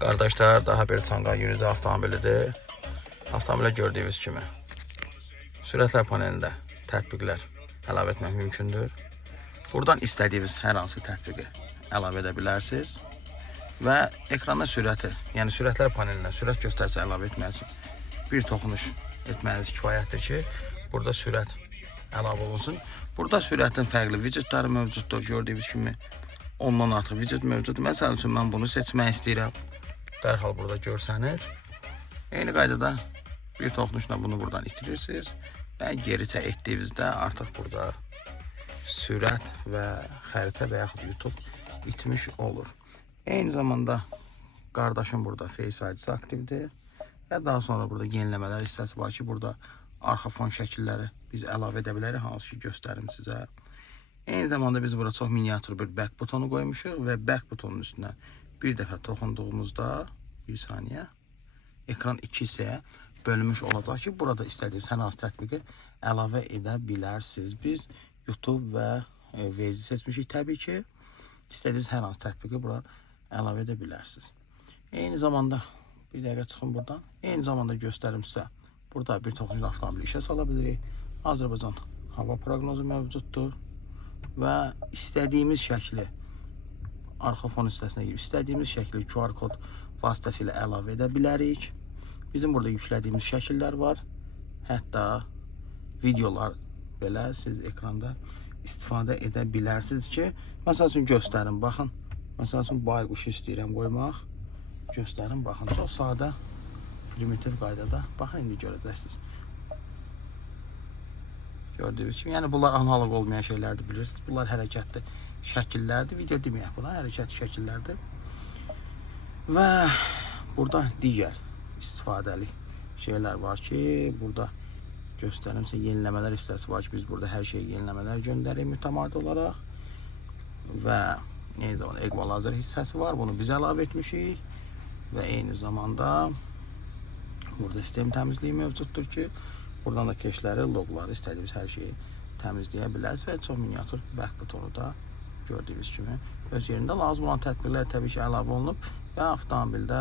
Qardaşlar, daha bir Çanqa 100 avtomobilidir. Avtomobilə gördüyünüz kimi sürətlər panelində tətbiqlər əlavə etmək mümkündür. Buradan istədiyiniz hər hansı tətbiqi əlavə edə bilərsiniz. Və ekranda sürəti, yəni sürətlər panelinə sürət göstəricisi əlavə etmək üçün bir toxunuş etməyiniz kifayətdir ki, burada sürət əlavə olunsun. Burada sürətin fərqli widgetləri mövcuddur. Gördüyünüz kimi ondan artıq widget mövcuddur. Məsəl üçün mən bunu seçmək istəyirəm. Dərhal burada görsənir. Eyni qaydada bir toxunuşla bunu buradan itirirsiniz və geri etdiyinizdə artıq burada sürət və xəritə və yaxud YouTube itmiş olur. Eyni zamanda qardaşım burada Face ID aktivdir və daha sonra burada yeniləmələr hissəsi var ki, burada arxa fon şəkilləri biz əlavə edə bilərik, hansı ki göstərim sizə. Eyni zamanda biz burada çox miniatür bir back butonu qoymuşuq və back butonun üstünə bir dəfə toxunduğumuzda, bir saniyə, ekran 2 hissəyə bölünmüş olacaq ki, burada istədiyiniz hər hansı tətbiqi əlavə edə bilərsiniz. Biz YouTube və Waze seçmişik təbii ki. İstədiyiniz hər hansı tətbiqi bura əlavə edə bilərsiniz. Eyni zamanda, bir dəqiqə çıxın buradan. Eyni zamanda göstərim sizə. Burada bir toxunucu avtomobili işə sala bilirik. Azərbaycan hava proqnozu mövcuddur. Və istədiyimiz şəkli arxa fon hissəsinə girib, istədiyimiz şəkli QR kod vasitəsilə əlavə edə bilərik. Bizim burada yüklədiyimiz şəkillər var. Hətta videolar belə siz ekranda istifadə edə bilərsiniz ki, məsəl üçün göstərin, baxın. Məsəl üçün bayquşu istəyirəm qoymaq. Göstərin, baxın. Çox sadə, primitiv qaydada. Baxın, indi görəcəksiniz. Gördüyünüz kimi, yəni bunlar analog olmayan şeylərdir, bilirsiniz. Bunlar hərəkətli şəkillərdir. Video deməyək buna, hərəkətli şəkillərdir. Və burada digər istifadəli şeylər var ki, burada göstərimsə yeniləmələr hissəsi var ki, biz burada hər şeyi yeniləmələr göndərik mütəmadi olaraq. Və eyni zamanda equalizer hissəsi var, bunu biz əlavə etmişik. Və eyni zamanda burada sistem təmizliyi mövcuddur ki, buradan da keşləri, loqları, istədiyiniz hər şeyi təmizləyə bilərsiniz və çox miniatür back butonu da gördüyünüz kimi öz yerində lazım olan tətbiqlər təbii ki əlavə olunub və avtomobildə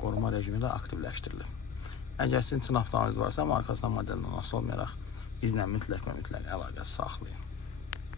qoruma rejimi də aktivləşdirilib. Əgər sizin üçün avtomobil varsa, markasından, modelindən asılı olmayaraq bizlə mütləq və mütləq əlaqə saxlayın.